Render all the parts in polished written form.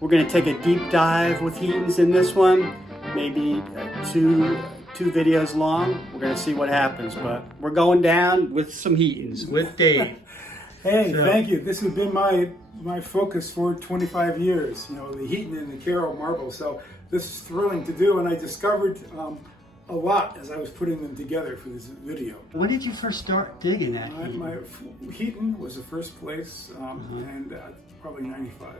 We're going to take a deep dive with Heatons in this one, maybe two videos long. We're going to see what happens, but we're going down with some Heatons with Dave. Hey, thank you. This has been my focus for 25 years, you know, the Heaton and the Cairo marble. So this is thrilling to do, and I discovered a lot as I was putting them together for this video. When did you first start digging at Heaton? My Heaton was the first place, and probably 95.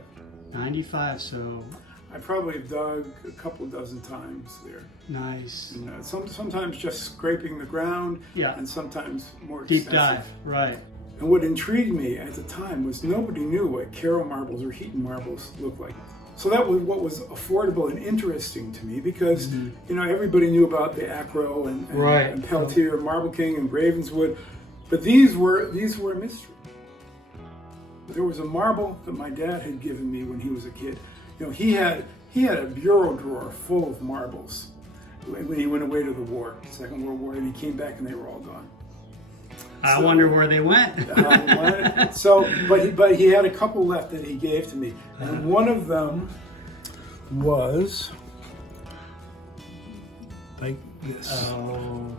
95, so... I probably have dug a couple dozen times there. Nice. And, sometimes just scraping the ground, and sometimes more deep extensive. dive, right. And what intrigued me at the time was nobody knew what Cairo marbles or Heaton marbles looked like. So that was what was affordable and interesting to me because, you know, everybody knew about the Acro and Peltier, Marble King and Ravenswood, but these were a mystery. There was a marble that my dad had given me when he was a kid. You know, he had a bureau drawer full of marbles when he went away to the war, Second World War, and he came back and they were all gone. I wonder where they went. But he had a couple left that he gave to me, and one of them was like this. Oh,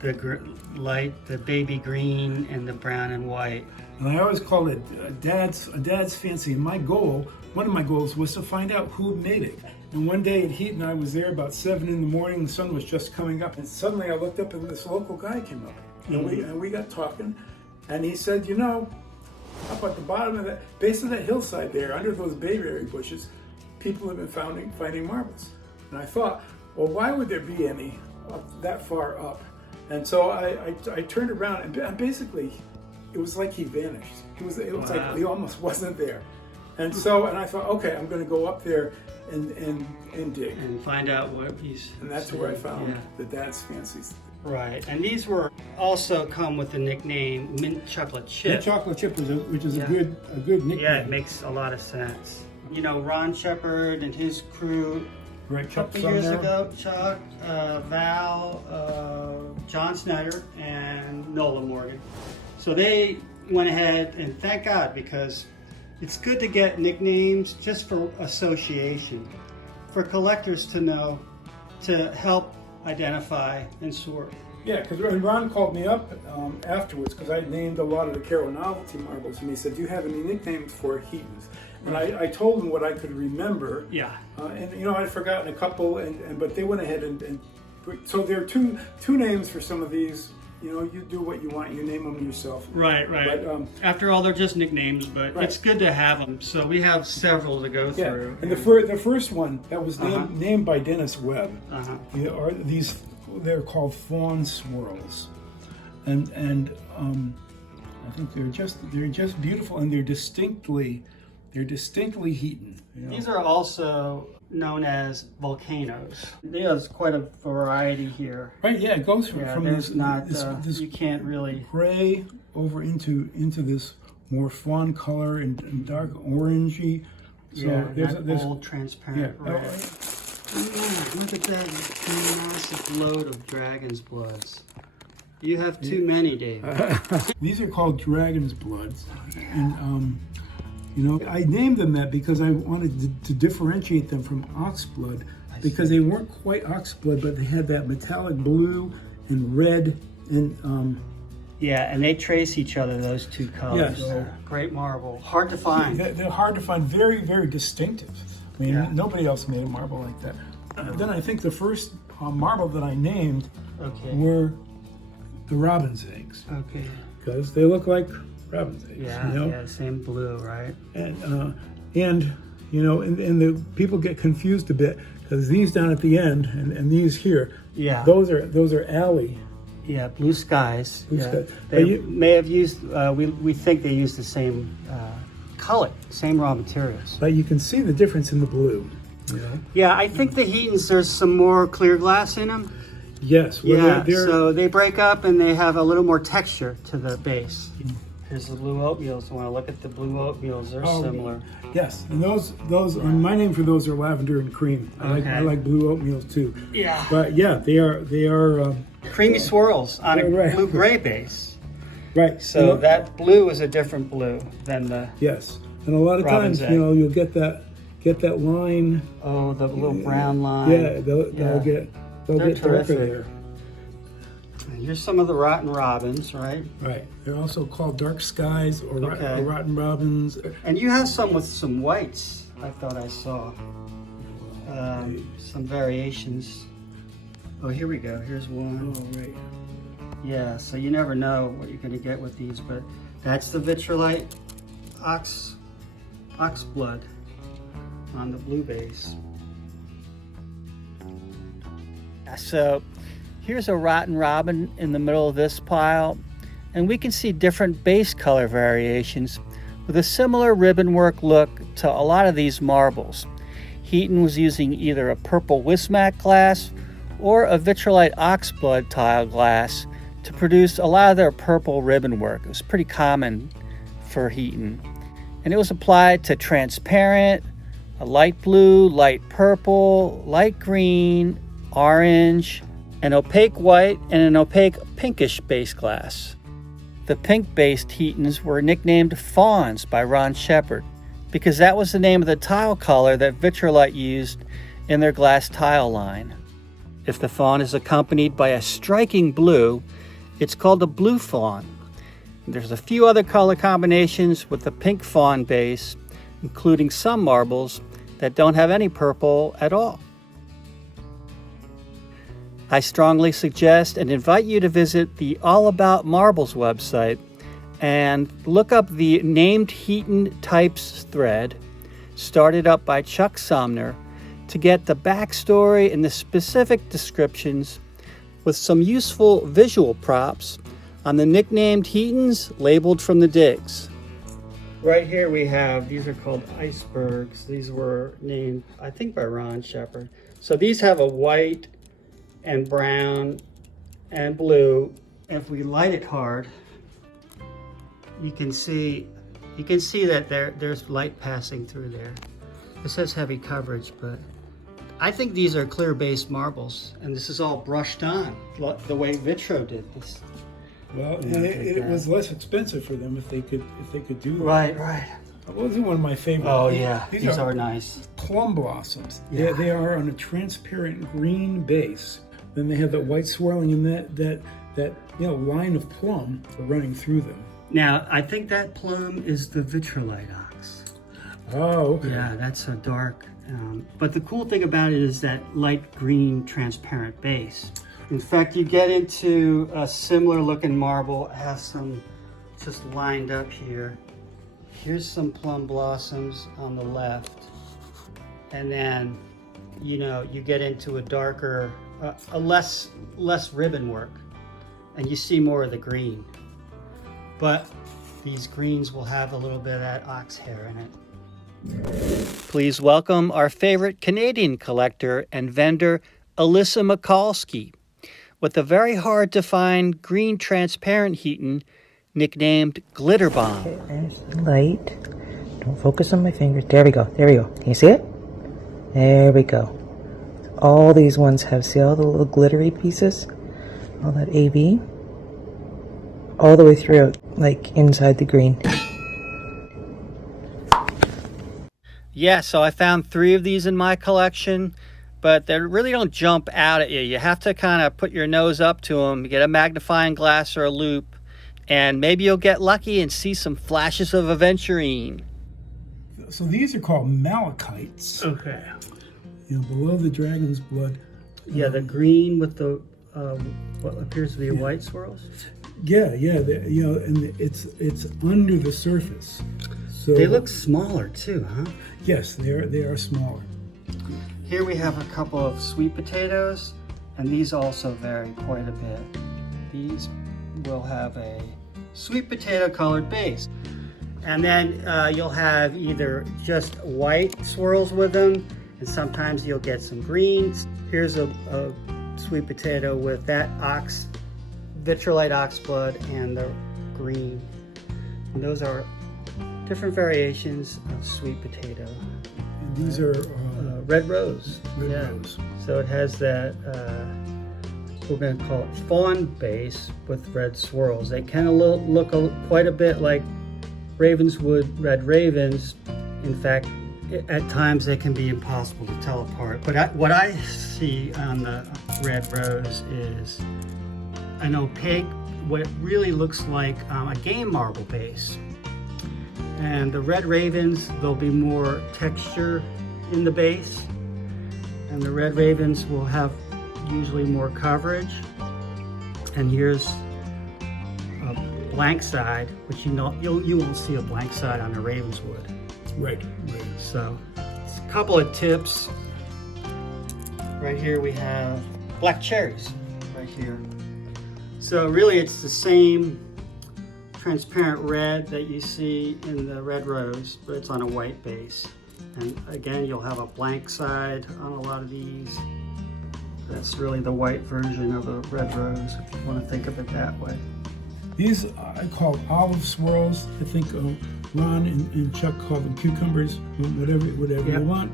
the baby green and the brown and white. And I always called it a dad's fancy. And one of my goals was to find out who made it. And one day at Heaton, I was there about 7 in the morning. The sun was just coming up, and suddenly I looked up, and this local guy came up. And we got talking, and he said, you know, up at the bottom of that, base of that hillside there, under those bayberry bushes, people have been finding marbles. And I thought, well, why would there be any that far up? And so I turned around, and basically, it was like he vanished. It was like he almost wasn't there. And I thought, okay, I'm going to go up there and dig and find out what he's. And that's where I found the dad's fancies. Right, and these were also come with the nickname Mint Chocolate Chip. Mint Chocolate Chip, which is a good nickname. Yeah, it makes a lot of sense. You know, Ron Shepard and his crew, right, a couple years ago, Chuck, Val, John Snyder, and Nola Morgan. So they went ahead, and thank God, because it's good to get nicknames just for association, for collectors to know, to help identify and sort. Yeah, because Ron called me up afterwards because I named a lot of the Cairo novelty marbles, and he said, "Do you have any nicknames for Heatons?" And I told him what I could remember. Yeah. And you know, I'd forgotten a couple, but they went ahead and so there are two names for some of these. You know, you do what you want. You name them yourself. Right. But, after all, they're just nicknames, but it's good to have them. So we have several to go through. And the first one that was named by Dennis Webb. They're called Fawn Swirls, and I think they're just beautiful, and they're distinctly Heaton. You know? These are also known as volcanoes. There's quite a variety here. Right, yeah, it goes from this you can't really gray over into this more fawn color and dark orangey. So there's old transparent red. Look at that massive load of dragon's bloods. You have too many, David. These are called dragon's bloods, and you know, I named them that because I wanted to differentiate them from oxblood, because they weren't quite oxblood, but they had that metallic blue and red and yeah, and they trace each other, those two colors. Yes. Great marble, hard to find. They're hard to find, very, very distinctive. I mean, nobody else made a marble like that. Then I think the first marble that I named were the robin's eggs. Okay. Because they look like robin's eggs. Yeah, you know? Yeah, same blue, right? And you know, and the people get confused a bit because these down at the end and these here, those are alley. Yeah, blue skies. Blue skies. They may have used. We think they used the same color, same raw materials. But you can see the difference in the blue. You know? Yeah, I think the Heatons, there's some more clear glass in them. Yes. Well, so they break up and they have a little more texture to the base. Here's the blue oatmeals. You want to look at the blue oatmeals? They're similar. Yes, and those my name for those are lavender and cream. I like blue oatmeals too. Yeah. But yeah, they are creamy swirls on a blue gray base. Right. So that blue is a different blue than the and a lot of times you know you'll get that get that line. Oh, the little brown line. Yeah, they'll get darker terrific. there. And here's some of the rotten robins, right? Right. They're also called dark skies or Okay. rotten robins. And you have some with some whites. I thought I saw some variations. Oh, here we go. Here's one. Oh, right. Yeah, so you never know what you're going to get with these, but that's the vitrolite ox blood on the blue base. So here's a rotten robin in the middle of this pile, and we can see different base color variations with a similar ribbon work look to a lot of these marbles. Heaton was using either a purple Wismac glass or a vitrolite oxblood tile glass to produce a lot of their purple ribbon work. It was pretty common for Heaton. And it was applied to transparent, a light blue, light purple, light green, orange, an opaque white, and an opaque pinkish base glass. The pink-based Heatons were nicknamed Fawns by Ron Shepard because that was the name of the tile color that Vitrolite used in their glass tile line. If the fawn is accompanied by a striking blue, it's called a blue fawn. There's a few other color combinations with the pink fawn base, including some marbles that don't have any purple at all. I strongly suggest and invite you to visit the All About Marbles website and look up the Named Heaton Types thread, started up by Chuck Sumner, to get the backstory and the specific descriptions with some useful visual props on the nicknamed Heatons labeled from the digs. Right here we have, these are called Icebergs. These were named, I think, by Ron Shepard. So these have a white and brown and blue. If we light it hard, you can see that there's light passing through there. It says heavy coverage, but I think these are clear base marbles, and this is all brushed on the way Vitro did this. Well, it was less expensive for them if they could do that. Right. Well, these are one of my favorites. Oh yeah, these are nice. Plum blossoms. Yeah. They are on a transparent green base. Then they have that white swirling and that line of plum running through them. Now I think that plum is the Vitrolite ox. Oh, okay. Yeah, that's a dark. But the cool thing about it is that light green transparent base. In fact, you get into a similar looking marble. It has some just lined up here. Here's some plum blossoms on the left. And then, you get into a darker, a less ribbon work. And you see more of the green. But these greens will have a little bit of that ox hair in it. Please welcome our favorite Canadian collector and vendor, Alyssa Michasky, with a very hard to find green transparent Heaton nicknamed Glitter Bomb. Okay, there's the light. Don't focus on my fingers. There we go. Can you see it? There we go. All these ones have, see all the little glittery pieces? All that AB? All the way through, like inside the green. Yeah, so I found 3 of these in my collection, but they really don't jump out at you. You have to kind of put your nose up to them, get a magnifying glass or a loop, and maybe you'll get lucky and see some flashes of aventurine. So these are called malachites. Okay. Below the dragon's blood. Yeah, the green with the what appears to be white swirls. Yeah, and it's under the surface. So They look smaller too, huh? yes, they are smaller. Here we have a couple of sweet potatoes, and these also vary quite a bit. These will have a sweet potato colored base. And then you'll have either just white swirls with them, and sometimes you'll get some greens. Here's a sweet potato with that vitrolite oxblood and the green. And those are different variations of sweet potato. And these are Red rose. red rose. So it has that, we're going to call it fawn base with red swirls. They kind of look quite a bit like Ravenswood red ravens. In fact, at times they can be impossible to tell apart. But what I see on the red rose is an opaque, what it really looks like a game marble base. And the red ravens, there'll be more texture in the base. And the red ravens will have usually more coverage. And here's a blank side, which you won't see a blank side on a Ravenswood. Right. So, a couple of tips. Right here we have black cherries, right here. So really it's the same transparent red that you see in the red rose, but it's on a white base. And again, you'll have a blank side on a lot of these. That's really the white version of a red rose, if you want to think of it that way. These I call olive swirls. I think Ron and Chuck call them cucumbers, whatever Yeah. you want.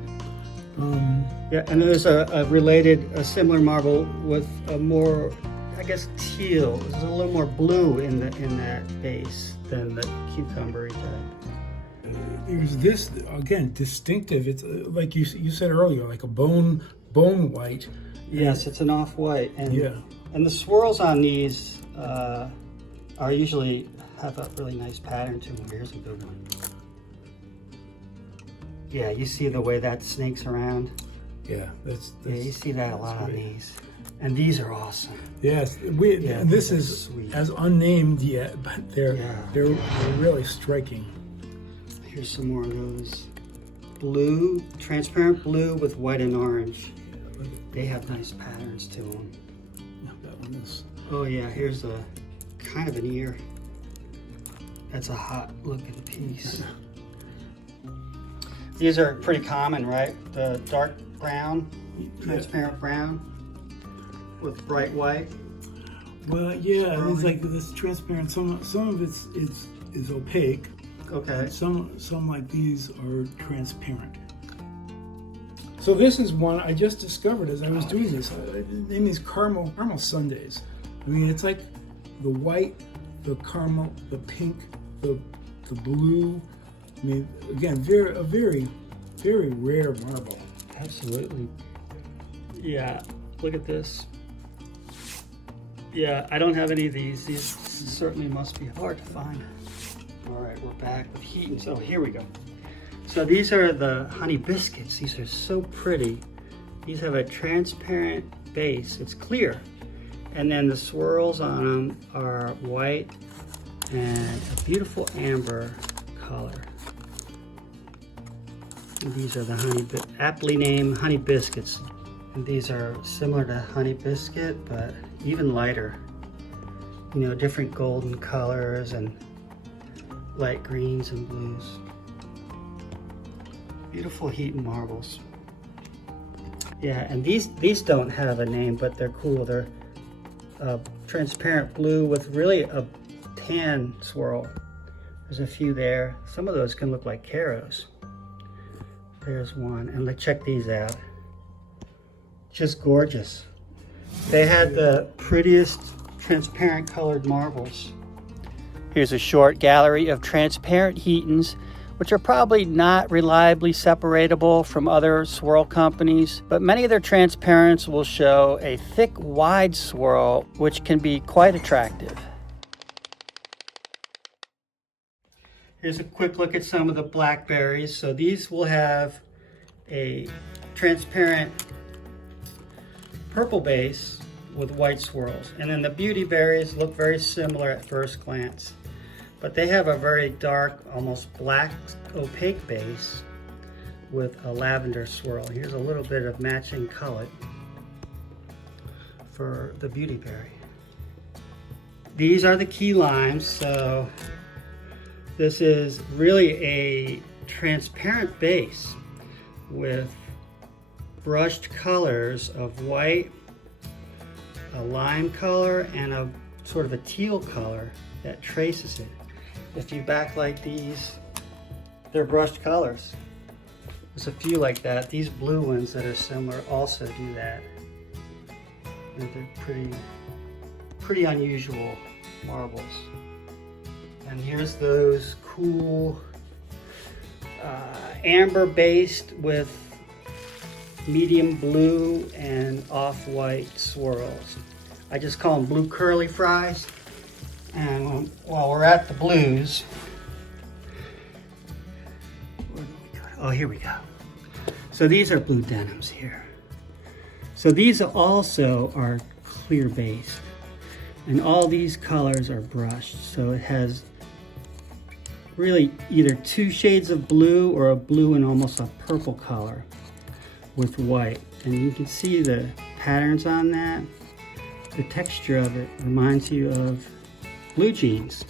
Yeah, and there's a similar marble with a more, I guess, teal. There's a little more blue in that base than the cucumbery type. There's this, again, distinctive. It's like you said earlier, like a bone white. Yes, it's an off-white. And, yeah. And the swirls on these are usually have a really nice pattern to them. Here's a good one. Yeah, you see the way that snakes around? Yeah, that's Yeah, you see that a lot on great. these. And these are awesome. Yes, Yeah, this these are is sweet. as unnamed yet, but they're really striking. Here's some more of those. Blue, transparent blue with white and orange. They have nice patterns to them. That one is. Oh yeah, here's a kind of an ear. That's a hot looking piece. These are pretty common, right? The dark brown, transparent brown with bright white. Well, yeah, it's like this transparent. Some of it's is opaque. Okay. Some like these are transparent. So this is one I just discovered as I was doing this. The name is caramel sundaes. I mean, it's like the white, the caramel, the pink, the blue. I mean, again, a very rare marble. Absolutely. Yeah, look at this. Yeah, I don't have any of these. These certainly must be hard to find. All right, we're back with Heaton. So here we go. So these are the honey biscuits. These are so pretty. These have a transparent base. It's clear. And then the swirls on them are white and a beautiful amber color. And these are the aptly named honey biscuits. And these are similar to honey biscuit, but even lighter. You know, different golden colors and light greens and blues. Beautiful Heaton marbles. Yeah, and these don't have a name, but they're cool. They're transparent blue with really a tan swirl. There's a few there. Some of those can look like Cairos. There's one, and let's check these out. Just gorgeous. They had the prettiest transparent colored marbles. Here's a short gallery of transparent Heatons, which are probably not reliably separatable from other swirl companies, but many of their transparents will show a thick, wide swirl, which can be quite attractive. Here's a quick look at some of the blackberries. So these will have a transparent purple base with white swirls. And then the beauty berries look very similar at first glance, but they have a very dark, almost black, opaque base with a lavender swirl. Here's a little bit of matching color for the beauty berry. These are the key limes. So this is really a transparent base with brushed colors of white, a lime color, and a sort of a teal color that traces it. If you backlight these, they're brushed colors. There's a few like that. These blue ones that are similar also do that. And they're pretty unusual marbles. And here's those cool amber based with medium blue and off-white swirls. I just call them blue curly fries. And while we're at the blues, oh, here we go. So these are blue denims here. So these also are clear base, and all these colors are brushed. So it has really either 2 shades of blue or a blue and almost a purple color with white. And you can see the patterns on that. The texture of it reminds you of blue jeans.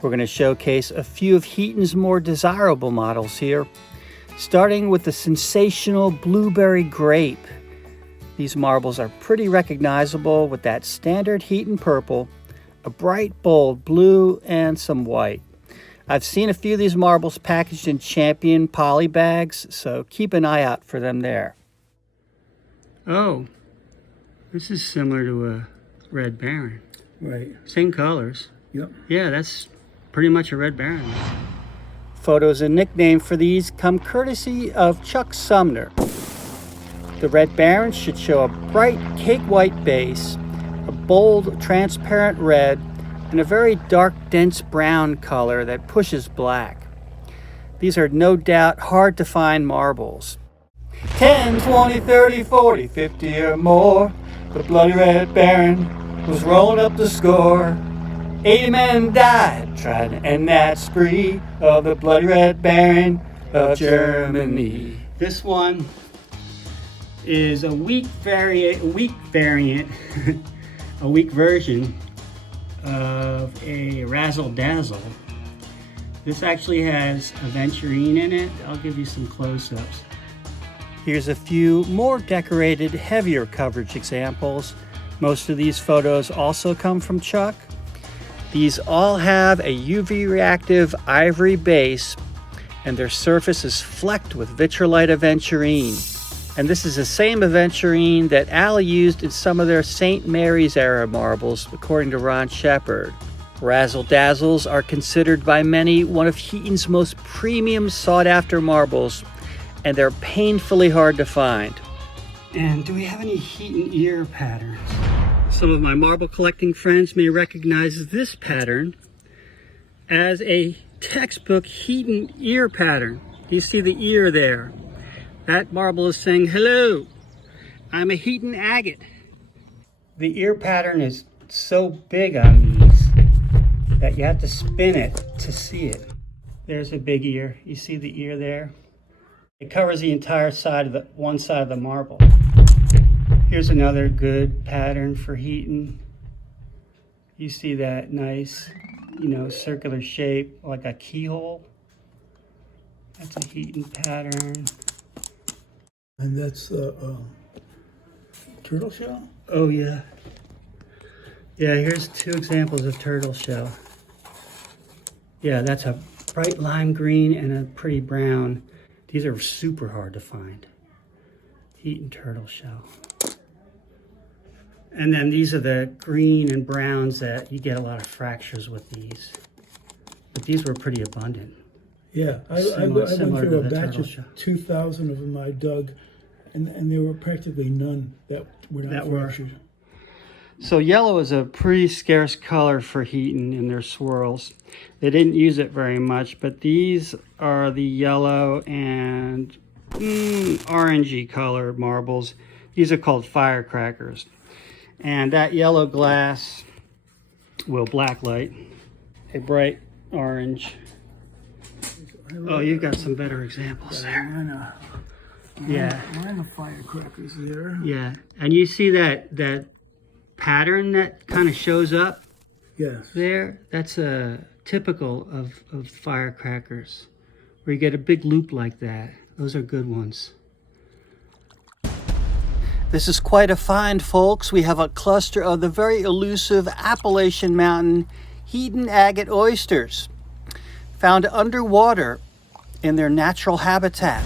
We're going to showcase a few of Heaton's more desirable models here, starting with the sensational blueberry grape. These marbles are pretty recognizable with that standard Heaton purple, a bright bold blue, and some white. I've seen a few of these marbles packaged in Champion poly bags, so keep an eye out for them there. Oh, this is similar to a Red Baron. Right. Same colors. Yep. Yeah, that's pretty much a Red Baron. Photos and nickname for these come courtesy of Chuck Sumner. The Red Barons should show a bright cake white base, a bold transparent red, and a very dark dense brown color that pushes black. These are no doubt hard to find marbles. 10, 20, 30, 40, 50 or more, the bloody Red Baron was rolling up the score. 80 men died trying to end that spree of the bloody Red Baron of Germany. This one is a weak variant, a weak version of a Razzle Dazzle. This actually has aventurine in it. I'll give you some close-ups. Here's a few more decorated, heavier coverage examples. Most of these photos also come from Chuck. These all have a UV reactive ivory base, and their surface is flecked with vitrolite aventurine. And this is the same aventurine that Al used in some of their St. Mary's era marbles, according to Ron Shepard. Razzle Dazzles are considered by many one of Heaton's most premium sought-after marbles, and they're painfully hard to find. And do we have any Heaton ear patterns? Some of my marble collecting friends may recognize this pattern as a textbook Heaton ear pattern. You see the ear there. That marble is saying, hello, I'm a Heaton Agate. The ear pattern is so big on these that you have to spin it to see it. There's a big ear. You see the ear there? It covers the entire side of one side of the marble. Here's another good pattern for Heaton. You see that nice, circular shape like a keyhole. That's a Heaton pattern. And that's turtle shell? Oh yeah. Yeah, here's 2 examples of turtle shell. Yeah, that's a bright lime green and a pretty brown. These are super hard to find. Heaton turtle shell. And then these are the green and browns that you get a lot of fractures with these. But these were pretty abundant. Yeah, I went similar through to a the batch turtle of shell. 2,000 of them I dug, and there were practically none that were not fractured. So yellow is a pretty scarce color for Heaton in their swirls. They didn't use it very much, but these are the yellow and orangey color marbles. These are called firecrackers. And that yellow glass will blacklight a bright orange. Oh, you've got some better examples there. Yeah. Mine are firecrackers there. Yeah, and you see that pattern that kind of shows up Yes. there? That's typical of firecrackers, where you get a big loop like that. Those are good ones. This is quite a find, folks. We have a cluster of the very elusive Appalachian Mountain Heaton Agate oysters, found underwater in their natural habitat.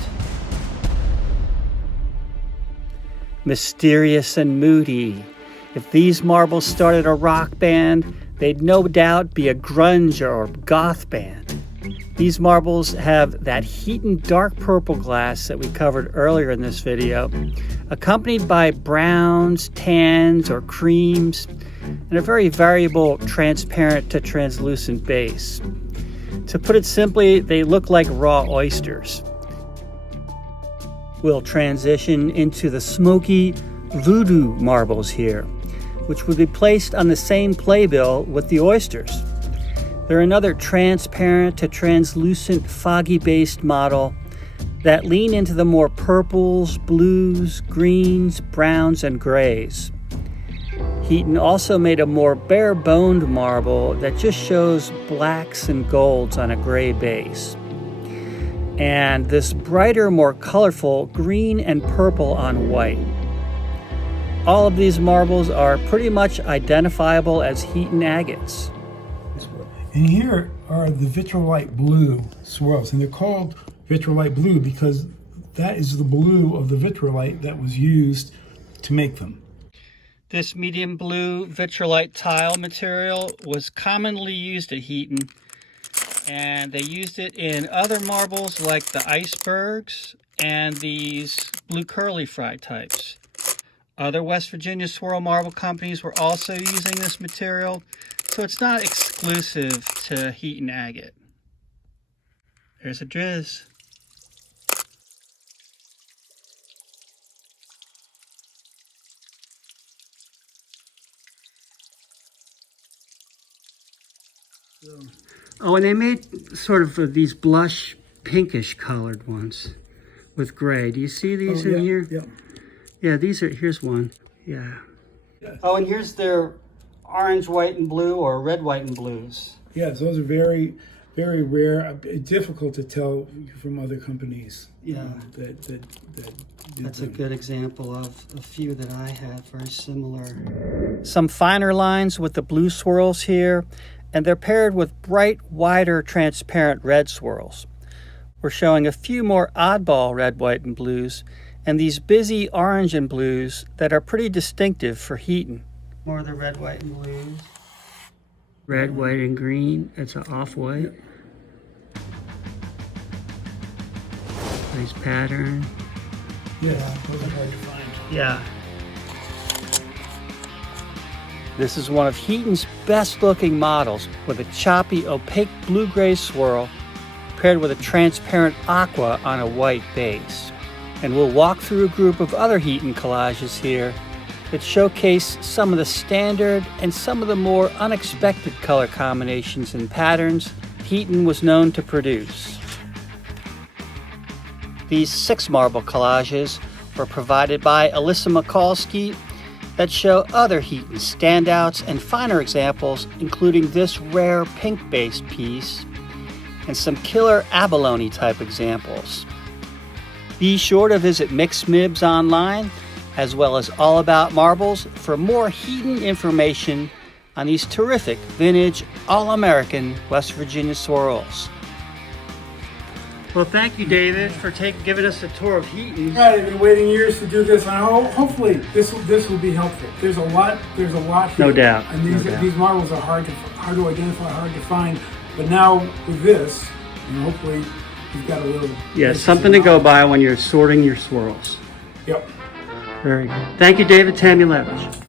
Mysterious and moody. If these marbles started a rock band, they'd no doubt be a grunge or goth band. These marbles have that Heaton dark purple glass that we covered earlier in this video, accompanied by browns, tans, or creams, and a very variable transparent to translucent base. To put it simply, they look like raw oysters. We'll transition into the smoky voodoo marbles here, which would be placed on the same playbill with the oysters. They're another transparent to translucent foggy-based model that lean into the more purples, blues, greens, browns, and grays. Heaton also made a more bare-boned marble that just shows blacks and golds on a gray base. And this brighter, more colorful green and purple on white. All of these marbles are pretty much identifiable as Heaton agates. And here are the vitrolite blue swirls, and they're called vitrolite blue because that is the blue of the vitrolite that was used to make them. This medium blue vitrolite tile material was commonly used at Heaton, and they used it in other marbles like the Icebergs and these blue curly fry types. Other West Virginia swirl marble companies were also using this material, so it's not exclusive to Heaton agate. There's a drizz. Oh, and they made sort of these blush pinkish colored ones with gray. Do you see these in here? Yeah. Yeah, these are, here's one. Yeah. Oh, and here's their orange, white, and blue, or red, white, and blues. Yes, those are very, very rare. Difficult to tell from other companies. Yeah. That's a good example of a few that I have, very similar. Some finer lines with the blue swirls here, and they're paired with bright, wider, transparent red swirls. We're showing a few more oddball red, white, and blues, and these busy orange and blues that are pretty distinctive for Heaton. More of the red, white, and blues. Red, white, and green. It's an off-white. Nice pattern. Yeah, those are hard to find. Yeah. This is one of Heaton's best-looking models with a choppy, opaque blue-gray swirl paired with a transparent aqua on a white base. And we'll walk through a group of other Heaton collages here that showcase some of the standard and some of the more unexpected color combinations and patterns Heaton was known to produce. These 6 marble collages were provided by Alyssa Michasky that show other Heaton standouts and finer examples, including this rare pink-based piece and some killer abalone type examples. Be sure to visit Mixmibs online, as well as All About Marbles, for more Heaton information on these terrific vintage, all-American West Virginia swirls. Well, thank you, David, for giving us a tour of Heaton. Right, I've been waiting years to do this, and hopefully this will be helpful. There's a lot here. No doubt. And these marbles are hard to identify, hard to find. But now with this, hopefully you've got a little... Yeah, something to go by when you're sorting your swirls. Yep. Very good. Thank you, David Tamulevich.